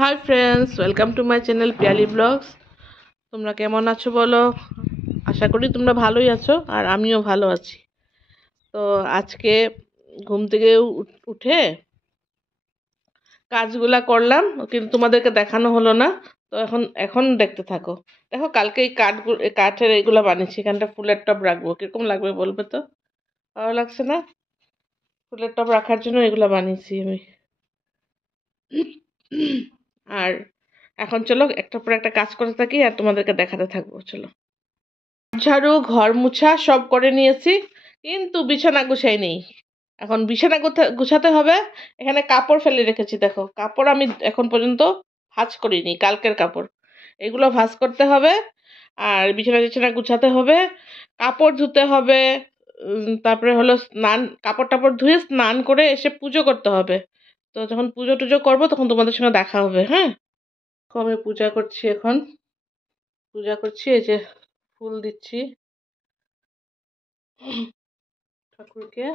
High friends, welcome to my channel Piyali blogs. তোমরা কেমন আছো বলো? আশা করি তোমরা ভালোই আছো, আর আমিও ভালো আছি। তো আজকে ঘুম থেকে উঠে কাজগুলা করলাম, কিন্তু তোমাদেরকে দেখানো হলো না। তো এখন দেখতে থাকো। দেখো, কালকে এই কাঠের এইগুলা বানিয়েছি। এখানটা ফুলের টব রাখবো, কিরকম লাগবে বলবে তো? ভালো লাগছে না? ফুলের টব রাখার জন্য এগুলা বানিয়েছি আমি। আর এখন চলো একটার পর একটা কাজ করতে থাকি আর তোমাদেরকে দেখাতে থাকবো। চলো। ঝাড়ু, ঘর মুছা সব করে নিয়েছি, কিন্তু বিছানা গুছাই নেই। এখন বিছানা গুছাতে হবে। এখানে কাপড় ফেলে রেখেছি, দেখো কাপড় আমি এখন পর্যন্ত ভাঁজ করিনি, কালকের কাপড়। এগুলো ভাঁজ করতে হবে। আর বিছানা গুছাতে হবে, কাপড় ধুতে হবে। তারপরে হলো স্নান, কাপড় টাপড় ধুয়ে স্নান করে এসে পুজো করতে হবে। তো যখন পুজো টুজো করবো তখন তোমাদের সঙ্গে দেখা হবে। হ্যাঁ, আমি পূজা করছি এখন। পূজা করছি, এই যে ফুল দিচ্ছি ঠাকুরকে।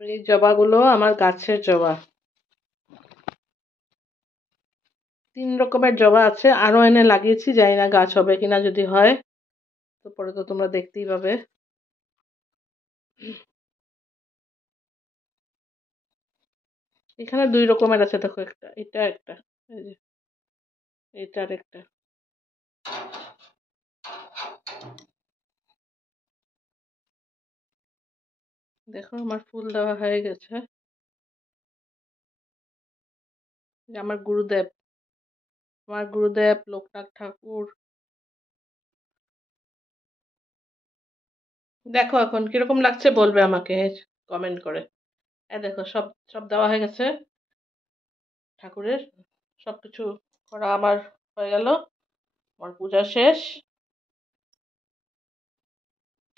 এই জবাগুলো আমার গাছের জবা। 3 রকমের জবা আছে, আরো এনে লাগিয়েছি, জানি না গাছ হবে কিনা। যদি হয় তো পরে তো তোমরা দেখতেই পাবে। এখানে 2 রকমের আছে, দেখো একটা, এটা একটা, এই যে এটার একটা। দেখো আমার ফুল দেওয়া হয়ে গেছে। আমার গুরুদেব, আমার গুরুদেব লোকনাথ ঠাকুর। দেখো এখন কিরকম লাগছে বলবে আমাকে কমেন্ট করে। দেখো সব সব দেওয়া হয়ে গেছে ঠাকুরের। সবকিছু করা আমার হয়ে গেল, আমার পূজা শেষ।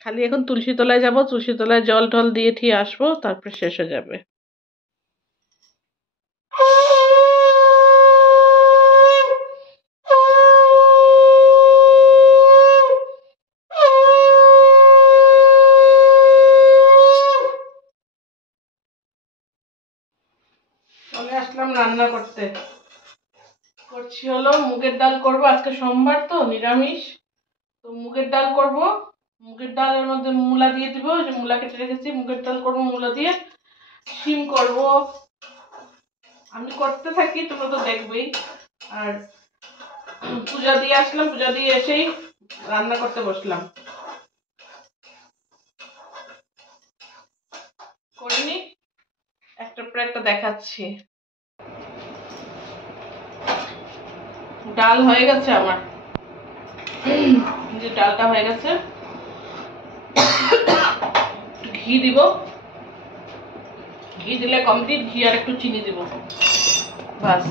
খালি এখন তুলসী তলায় যাব, তুলসী তলায় জল টল দিয়ে ঠিয়ে আসবো, তারপরে শেষ হয়ে যাবে। চলে আসলাম রান্না করতে। করছি হলো মুগের ডাল করব, আজকে সোমবার তো নিরামিষ। তো মুগের ডাল করব। মুগের ডালের মধ্যে মূলা দিয়ে দিব, যে মূলা কেটে রেখেছি। মুগের ডাল করব মূলা দিয়ে। শিম করব, আমি করতে থাকি, তোমরা তো দেখবেই। আর পূজা দিয়ে আসলাম, পূজা দিয়ে এসেই রান্না করতে বসলাম। করিনি, একটার পর একটা দেখাচ্ছি। ডাল হয়ে গেছে আমার, যে ডালটা হয়ে গেছে। ঘি দিব, ঘি দিলে কমপ্লিট। ঘি আর একটু চিনি দিব, বাস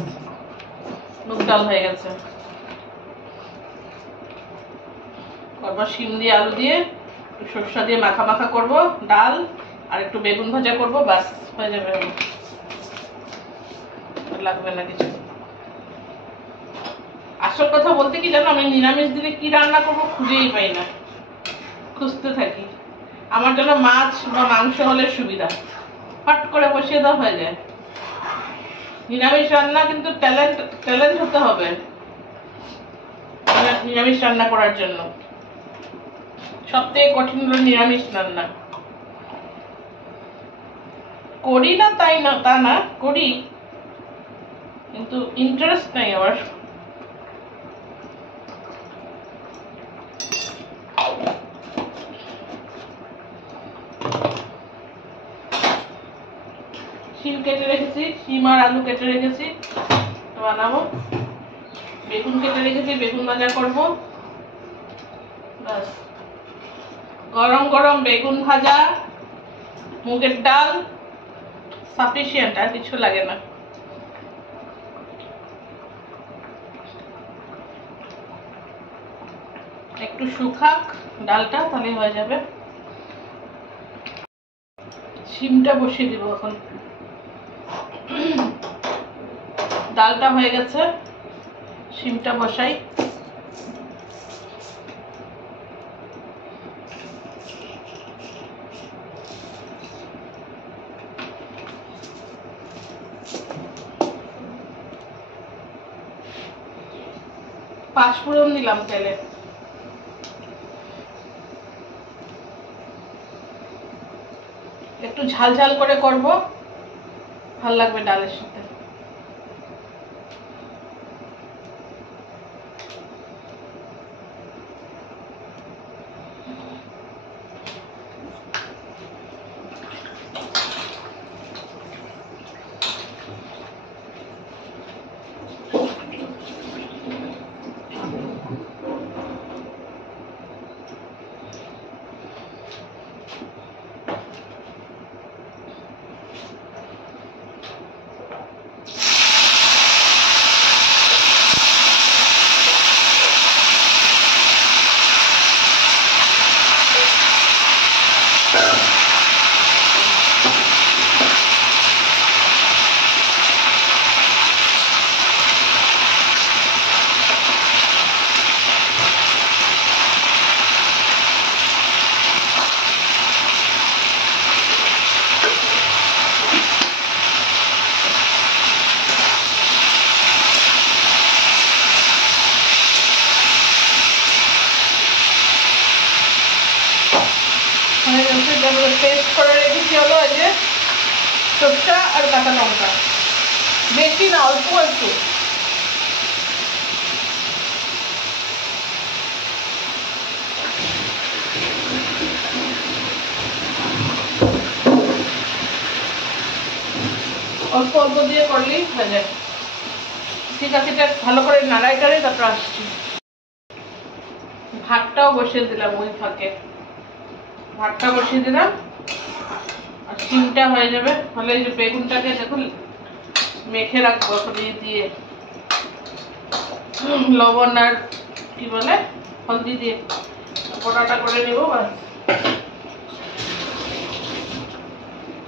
মুগ ডাল হয়ে গেছে। করবো শিম দিয়ে আলু দিয়ে, একটু সরষা দিয়ে মাখা মাখা করব ডাল, আর একটু বেগুন ভাজা করব, বাস হয়ে যাবে। লাগবে না কিছু। আসল কথা বলতে কি জানো, আমি নিরামিষ দিনে কি রান্না করব খুঁজেই পাই না, খুঁজতে থাকি। আমার জন্য মাছ বা মাংস হলে সুবিধা, ফট করে বসিয়ে দেওয়া হয়ে যায়। নিরামিষ রান্না কিন্তু ট্যালেন্ট হতে হবে নিরামিষ রান্না করার জন্য। সবথেকে কঠিন হলো নিরামিষ রান্না। করি না তাই না, তা না, করি, কিন্তু ইন্টারেস্ট নাই আমার। শিম কেটে রেখেছি, শিম আর আলু কেটে রেখেছি, বানাবো। বেগুন কেটে রেখেছি, বেগুন ভাজা করবো। ব্যাস, গরম গরম বেগুন ভাজা, মুগের ডাল সাফিসিয়েন্ট, আর কিছু লাগে না। একটু শুকাক ডালটা, তাহলে হয়ে যাবে। শিমটা বসিয়ে দিব এখন। ডালটা হয়ে গেছে, শিমটা বসাই। পাঁচফোড়ন দিলাম তেলে। একটু ঝাল ঝাল করে করব, ভাল লাগবে ডালের সাথে। পেস্ট করে রেখেছি হলো এই যে সরষা আর কাঁচা লঙ্কা, বেশি না, অল্প একটু। অল্প অল্প দিয়ে করলেই হয়ে যায়। ঠিক আছে, এটা ভালো করে নাড়াই টাড়াই তারপর আসছি। ভাতটাও বসিয়ে দিলাম ওই ফাঁকে, ভাতটা বসিয়ে দিলাম আর শিমটা হয়ে যাবে। তাহলে এই যে বেগুনটাকে দেখুন মেখে রাখবো দিয়ে লবণ আর কি বলে হলদি দিয়ে পোড়াটা করে নেবো। বাস,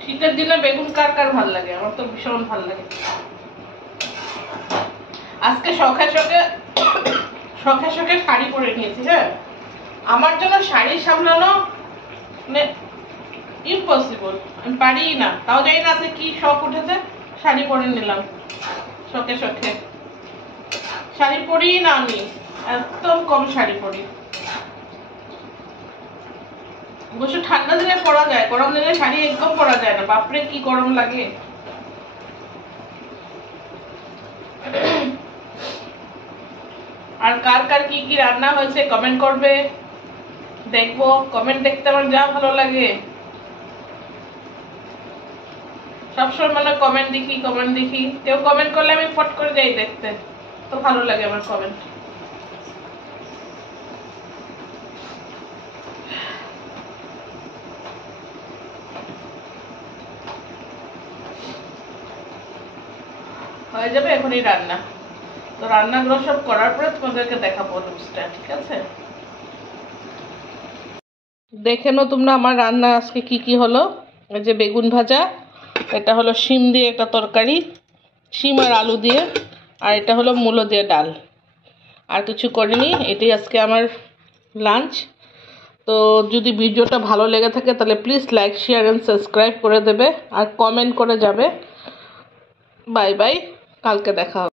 শীতের দিনে বেগুন কার কার ভাল লাগে? আমার তো ভীষণ ভাল লাগে। আজকে শখে শখে শাড়ি পরে নিয়েছি। হ্যাঁ, আমার জন্য শাড়ি সামলানো মানে ইম্পসিবল, আমি পারি না। তাও জানি না আজকে কি শখ উঠেছে, শাড়ি পরে নিলাম। শখে শাড়ি পরি না, আমি একদম কম শাড়ি পরি। অবশ্য ঠান্ডা দিনে পরা যায়, গরম দিনে শাড়ি একদম পরা যায় না। বাপরে কি গরম লাগে। আর কার কার কি কি রান্না হয়েছে কমেন্ট করবে, দেখবো। কমেন্ট দেখতে আমার যা ভালো লাগে, সবসময় মানে কমেন্ট দেখি। কেউ কমেন্ট করলে আমি ফট করে যাই দেখতে, তো ভালো লাগে আমার কমেন্ট। হয়ে যাবে এখনই রান্না। তো রান্নাগুলো সব করার পরে তোমাদেরকে দেখাবো লুকসটা, ঠিক আছে? দেখে নাও তোমরা আমার রান্না আজকে কি কি হলো। এই যে বেগুন ভাজা, এটা হলো শিম দিয়ে একটা তরকারি, শিম আর আলু দিয়ে, আর এটা হলো মূলো দিয়ে ডাল। আর কিছু করিনি, এটাই আজকে আমার লাঞ্চ। তো যদি ভিডিওটা ভালো লেগে থাকে তাহলে please like, share and subscribe করে দেবে আর কমেন্ট করে যাবে। বাই বাই, কালকে দেখা হবে।